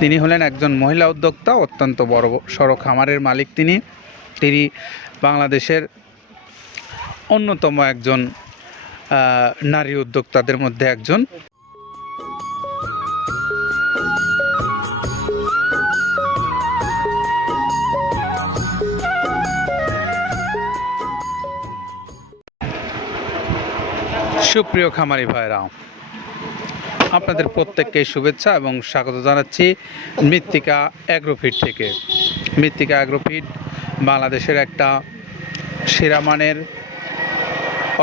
তিনি হলেন একজন মহিলা উদ্যোক্তা, অত্যন্ত বড় সড়ো খামারের মালিক তিনি। তিনি বাংলাদেশের অন্যতম একজন নারী উদ্যোক্তাদের মধ্যে একজন। সুপ্রিয় খামারি ভাইরা আপনাদের প্রত্যেককে শুভেচ্ছা এবং স্বাগত জানাচ্ছি মৃত্তিকা অ্যাগ্রোফিট থেকে। মৃত্তিকা অ্যাগ্রোফিট বাংলাদেশের একটা সেরা মানের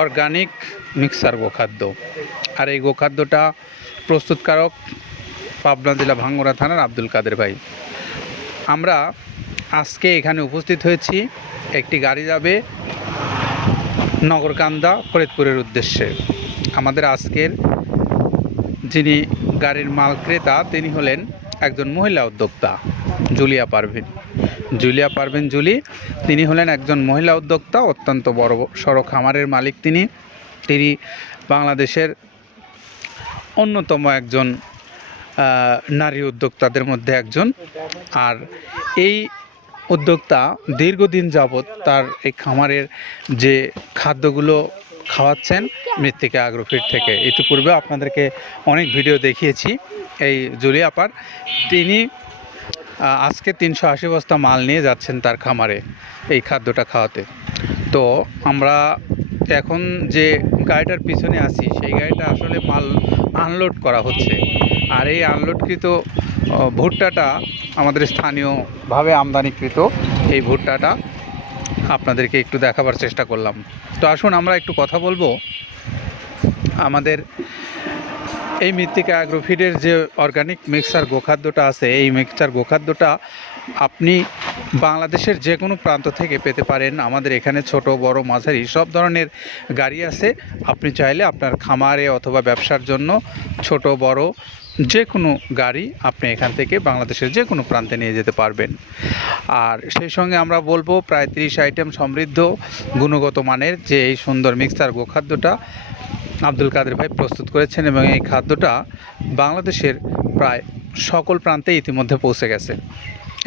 অর্গানিক মিক্সার গোখাদ্য। আর এই গোখাদ্যটা প্রস্তুতকারক পাবনা জেলা ভাঙ্গুরা থানার আব্দুল কাদের ভাই। আমরা আজকে এখানে উপস্থিত হয়েছি, একটি গাড়ি যাবে নগরকান্দা ফরিদপুরের উদ্দেশ্যে। আমাদের আজকের যিনি গাড়ির মাল ক্রেতা, তিনি হলেন একজন মহিলা উদ্যোক্তা, জুলিয়া পারভিন। জুলিয়া পারভিন জুলি, তিনি হলেন একজন মহিলা উদ্যোক্তা, অত্যন্ত বড় সড়ো খামারের মালিক তিনি। তিনি বাংলাদেশের অন্যতম একজন নারী উদ্যোক্তাদের মধ্যে একজন। আর এই উদ্যোক্তা দীর্ঘদিন যাবৎ তার এই খামারের যে খাদ্যগুলো খাওয়াচ্ছেন মৃত্তিকা আগ্রোফিট থেকে। ইতিপূর্বে আপনাদেরকে অনেক ভিডিও দেখিয়েছি এই জুলি আপার তিনি আজকে তিনশো আশি বস্তা মাল নিয়ে যাচ্ছেন তার খামারে এই খাদ্যটা খাওয়াতে। তো আমরা এখন যে গাড়িটার পিছনে আছি, সেই গাড়িটা আসলে মাল আনলোড করা হচ্ছে। আর এই আনলোডকৃত ভুট্টাটা আমাদের স্থানীয়ভাবে আমদানিকৃত এই ভুট্টাটা আপনাদেরকে একটু দেখাবার চেষ্টা করলাম। তো আসুন আমরা একটু কথা বলব আমাদের এই মৃত্তিকা অ্যাগ্রোফিডের যে অর্গানিক মিক্সার গোখাদ্যটা আছে, এই মিক্সার গোখাদ্যটা আপনি বাংলাদেশের যে কোনো প্রান্ত থেকে পেতে পারেন। আমাদের এখানে ছোট, বড়, মাঝারি সব ধরনের গাড়ি আছে। আপনি চাইলে আপনার খামারে অথবা ব্যবসার জন্য ছোট, বড় যে কোনো গাড়ি আপনি এখান থেকে বাংলাদেশের যে কোনো প্রান্তে নিয়ে যেতে পারবেন। আর সেই সঙ্গে আমরা বলব প্রায় তিরিশ আইটেম সমৃদ্ধ, গুণগত মানের যে এই সুন্দর মিক্সার গোখাদ্যটা আব্দুল কাদের ভাই প্রস্তুত করেছেন এবং এই খাদ্যটা বাংলাদেশের প্রায় সকল প্রান্তে ইতিমধ্যে পৌঁছে গেছে।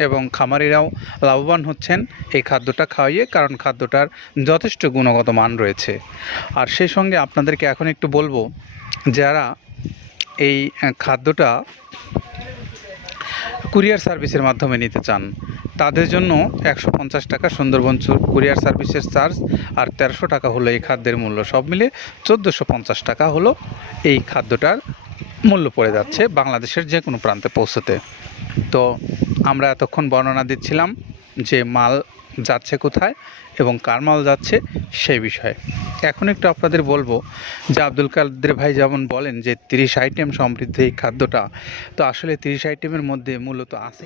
এবং খামারিরাও লাভবান হচ্ছেন এই খাদ্যটা খাওয়াইয়ে কারণ খাদ্যটার যথেষ্ট গুণগত মান রয়েছে। আর সেই সঙ্গে আপনাদেরকে এখন একটু বলব, যারা এই খাদ্যটা কুরিয়ার সার্ভিসের মাধ্যমে নিতে চান, তাদের জন্য একশো পঞ্চাশ টাকা সুন্দরবন কুরিয়ার সার্ভিসের চার্জ আর তেরোশো টাকা হলো এই খাদ্যের মূল্য। সব মিলে চোদ্দোশো পঞ্চাশ টাকা হলো এই খাদ্যটার মূল্য পড়ে যাচ্ছে বাংলাদেশের যে কোনো প্রান্তে পৌঁছতে। তো আমরা এতক্ষণ বর্ণনা দিচ্ছিলাম যে মাল যাচ্ছে কোথায় এবং কার মাল যাচ্ছে সেই বিষয়ে। এখন একটু আপনাদের বলব যে আব্দুল কাদের ভাই যেমন বলেন যে তিরিশ আইটেম সমৃদ্ধ এই খাদ্যটা তো আসলে তিরিশ আইটেমের মধ্যে মূলত আছে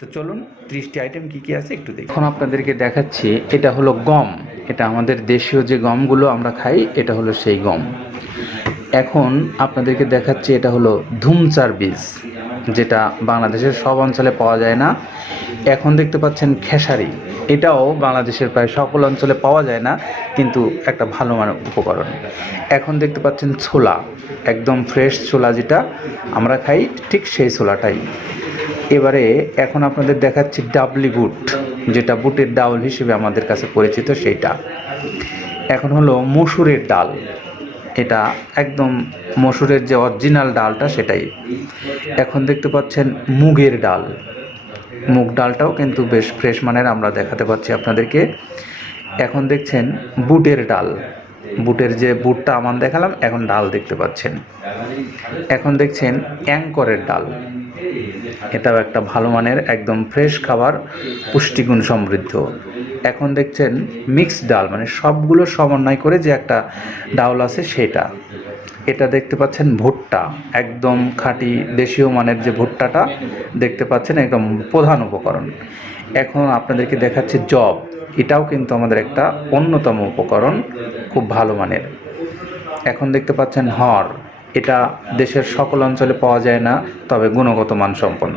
তো চলুন ত্রিশটি আইটেম কি কি আছে একটু দেখি। এখন আপনাদেরকে দেখাচ্ছি এটা হলো গম। এটা আমাদের দেশীয় যে গমগুলো আমরা খাই এটা হলো সেই গম। এখন আপনাদেরকে দেখাচ্ছি এটা হলো ধুমচার বীজ। যেটা বাংলাদেশের সব অঞ্চলে পাওয়া যায় না। এখন দেখতে পাচ্ছেন খেসারি। এটাও বাংলাদেশের প্রায় সকল অঞ্চলে পাওয়া যায় না, কিন্তু একটা ভালো মানের উপকরণ। এখন দেখতে পাচ্ছেন ছোলা, একদম ফ্রেশ ছোলা যেটা আমরা খাই ঠিক সেই ছোলাটাই। এবারে এখন আপনাদের দেখাচ্ছি ডাবলি বুট, যেটা বুটের ডাউল হিসেবে আমাদের কাছে পরিচিত সেইটা। এখন হলো মসুরের ডাল। এটা একদম মসুরের যে অরিজিনাল ডালটা সেটাই। এখন দেখতে পাচ্ছেন মুগের ডাল। মুগ ডালটাও কিন্তু বেশ ফ্রেশ মানের, আমরা দেখাতে পাচ্ছি আপনাদেরকে। এখন দেখছেন বুটের ডাল। বুটের যে বুটটা আমার দেখালাম, এখন ডাল দেখতে পাচ্ছেন। এখন দেখছেন অ্যাঙ্করের ডাল। এটাও একটা ভালো মানের, একদম ফ্রেশ খাবার, পুষ্টিগুণ সমৃদ্ধ। এখন দেখছেন মিক্সড ডাল মানে সবগুলো সমন্বয় করে যে একটা ডাউল আছে সেটা। এটা দেখতে পাচ্ছেন ভুট্টা, একদম খাঁটি দেশীয় মানের যে ভুট্টাটা দেখতে পাচ্ছেন, একদম প্রধান উপকরণ। এখন আপনাদেরকে দেখাচ্ছে জব এটাও কিন্তু আমাদের একটা অন্যতম উপকরণ, খুব ভালো মানের। এখন দেখতে পাচ্ছেন হর, এটা দেশের সকল অঞ্চলে পাওয়া যায় না, তবে গুণগত মান সম্পন্ন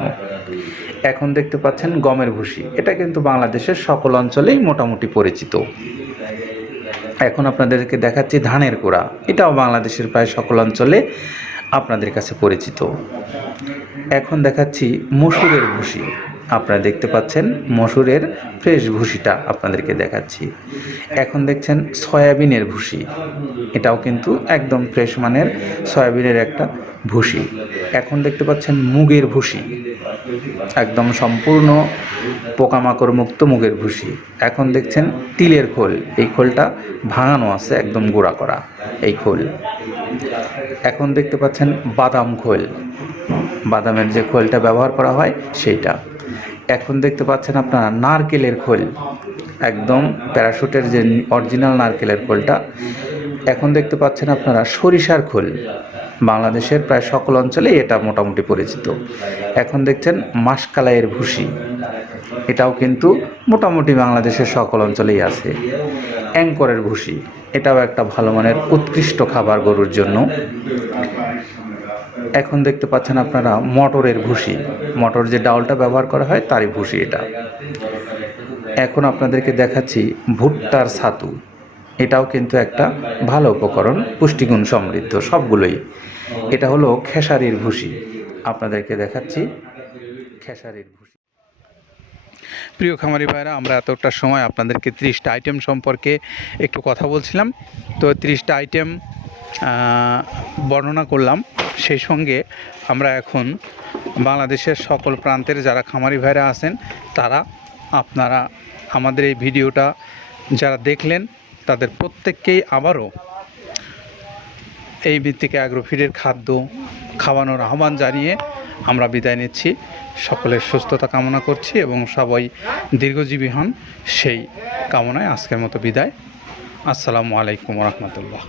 এখন দেখতে পাচ্ছেন গমের ভুসি। এটা কিন্তু বাংলাদেশের সকল অঞ্চলেই মোটামুটি পরিচিত। এখন আপনাদেরকে দেখাচ্ছি ধানের গোড়া এটাও বাংলাদেশের প্রায় সকল অঞ্চলে আপনাদের কাছে পরিচিত। এখন দেখাচ্ছি মসুরের ভুসি। আপনারা দেখতে পাচ্ছেন মসুরের ফ্রেশ ভুসিটা আপনাদেরকে দেখাচ্ছি। এখন দেখছেন সয়াবিনের ভুসি এটাও কিন্তু একদম ফ্রেশ মানের সয়াবিনের একটা ভুসি এখন দেখতে পাচ্ছেন মুগের ভুসি একদম সম্পূর্ণ পোকামাকড় মুক্ত মুগের ভুসি এখন দেখছেন তিলের খোল। এই খোলটা ভাঙানো আছে একদম গুঁড়া করা এই খোল। এখন দেখতে পাচ্ছেন বাদাম খোল। বাদামের যে খোলটা ব্যবহার করা হয় সেইটা। এখন দেখতে পাচ্ছেন আপনারা নারকেলের খোল। একদম প্যারাশুটের যে অরিজিনাল নারকেলের খোলটা। এখন দেখতে পাচ্ছেন আপনারা সরিষার খোল। বাংলাদেশের প্রায় সকল অঞ্চলে এটা মোটামুটি পরিচিত। এখন দেখছেন মাসকালাইয়ের ভুসি। এটাও কিন্তু মোটামুটি বাংলাদেশের সকল অঞ্চলেই আছে। অ্যাঙ্করের ভুসি। এটাও একটা ভালো মানের উৎকৃষ্ট খাবার গরুর জন্য। এখন দেখতে পাচ্ছেন আপনারা মটরের ভুসি। মটর যে ডাউলটা ব্যবহার করা হয়, তারই ভুসি এটা। এখন আপনাদেরকে দেখাচ্ছি ভুট্টার ছাতু। এটাও কিন্তু একটা ভালো উপকরণ, পুষ্টিগুণ সমৃদ্ধ, সবগুলোই। এটা হলো খেসারির ভুসি। আপনাদেরকে দেখাচ্ছি খেসারির ভুসি। প্রিয় খামারি ভাইরা, আমরা এতটা সময় আপনাদেরকে ত্রিশটা আইটেম সম্পর্কে একটু কথা বলছিলাম। তো ত্রিশটা আইটেম বর্ণনা করলাম। সেই সঙ্গে আমরা এখন বাংলাদেশের সকল প্রান্তের যারা খামারি ভাইরা আছেন, তারা আপনারা আমাদের এই ভিডিওটা যারা দেখলেন, তাদের প্রত্যেককেই আবারও এই ভিত্তিকে অ্যাগ্রোফিডের খাদ্য খাওয়ানোর আহ্বান জানিয়ে আমরা বিদায় নিচ্ছি। সকলের সুস্থতা কামনা করছি এবং সবাই দীর্ঘজীবী হন সেই কামনায় আজকের মতো বিদায়। আসসালামু আলাইকুম রহমতুল্লাহ।